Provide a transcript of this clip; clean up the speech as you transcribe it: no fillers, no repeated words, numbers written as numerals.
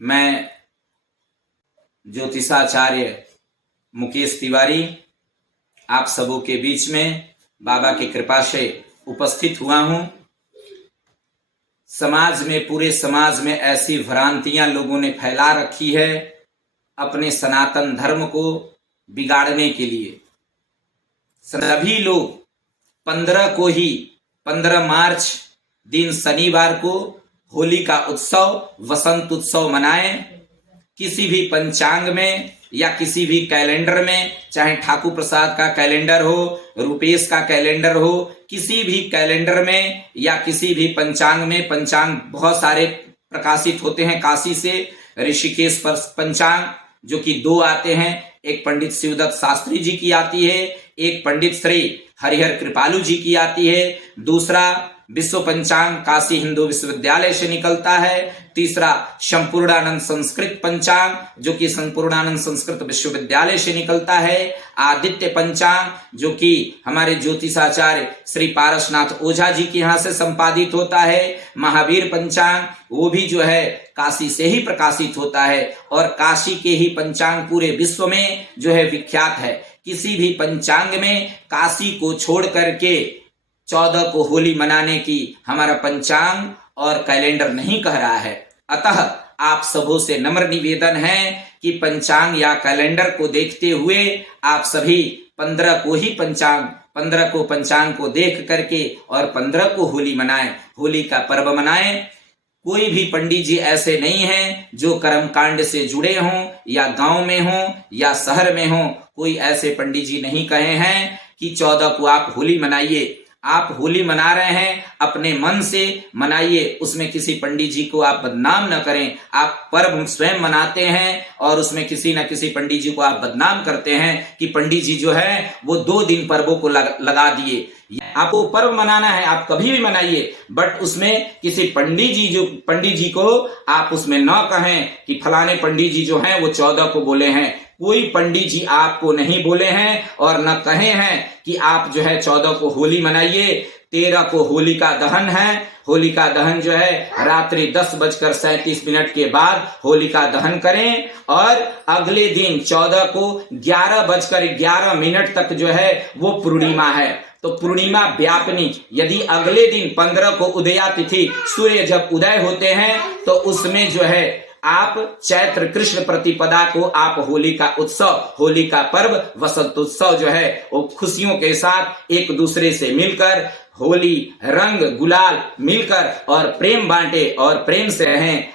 मैं ज्योतिषाचार्य मुकेश तिवारी आप सबों के बीच में बाबा की कृपा से उपस्थित हुआ हूं। समाज में, पूरे समाज में ऐसी भ्रांतियां लोगों ने फैला रखी है अपने सनातन धर्म को बिगाड़ने के लिए। सभी लोग 15 मार्च दिन शनिवार को होली का उत्सव, वसंत उत्सव मनाएं। किसी भी पंचांग में या किसी भी कैलेंडर में, चाहे ठाकुर प्रसाद का कैलेंडर हो, रुपेश का कैलेंडर हो, किसी भी कैलेंडर में या किसी भी पंचांग में, पंचांग बहुत सारे प्रकाशित होते हैं काशी से। ऋषिकेश पर पंचांग जो कि 2 आते हैं, एक पंडित शिवदत्त शास्त्री जी की आती है, एक पंडित श्री हरिहर कृपालु जी की आती है, दूसरा विश्व पंचांग काशी हिंदू विश्वविद्यालय से निकलता है, तीसरा संपूर्णानंद संस्कृत पंचांग जो कि संपूर्णानंद संस्कृत विश्वविद्यालय से निकलता है, आदित्य पंचांग जो कि हमारे ज्योतिषाचार्य श्री पारसनाथ ओझा जी के यहाँ से संपादित होता है, महावीर पंचांग वो भी जो है काशी से ही प्रकाशित होता है और काशी के ही पंचांग पूरे विश्व में जो है विख्यात है। किसी भी पंचांग में काशी को छोड़ करके 14 को होली मनाने की हमारा पंचांग और कैलेंडर नहीं कह रहा है। अतः आप सबों से नम्र निवेदन है कि पंचांग या कैलेंडर को देखते हुए आप सभी 15 को पंचांग को देख करके और 15 को होली मनाएं, होली का पर्व मनाएं। कोई भी पंडित जी ऐसे नहीं हैं जो कर्मकांड से जुड़े हों या गांव में हों या शहर में हों। कोई ऐसे पंडित जी नहीं कहे हैं कि 14 को आप होली मनाइए। आप होली मना रहे हैं, अपने मन से मनाइए, उसमें किसी पंडित जी को आप बदनाम न करें। आप पर्व स्वयं मनाते हैं और उसमें किसी न किसी पंडित जी को आप बदनाम करते हैं कि पंडित जी जो है वो 2 दिन पर्वों को लगा दिए। आपको पर्व मनाना है, आप कभी भी मनाइए, बट उसमें किसी पंडित जी को आप उसमें न कहें कि फलाने पंडित जी जो हैं वो 14 को बोले हैं। कोई पंडित जी आपको नहीं बोले हैं और न कहे हैं कि आप जो है 14 को होली मनाइए। 13 को होली का दहन है। होली का दहन जो है रात्रि 10:37 के बाद होली का दहन करें और अगले दिन 14 को 11:11 तक जो है वो पूर्णिमा है। तो पूर्णिमा व्यापनी, यदि अगले दिन 15 को उदया तिथि सूर्य जब उदय होते हैं तो उसमें जो है आप चैत्र कृष्ण प्रतिपदा को आप होली का उत्सव, होली का पर्व, वसंत उत्सव जो है वो खुशियों के साथ एक दूसरे से मिलकर होली रंग गुलाल मिलकर और प्रेम बांटे और प्रेम से रहें।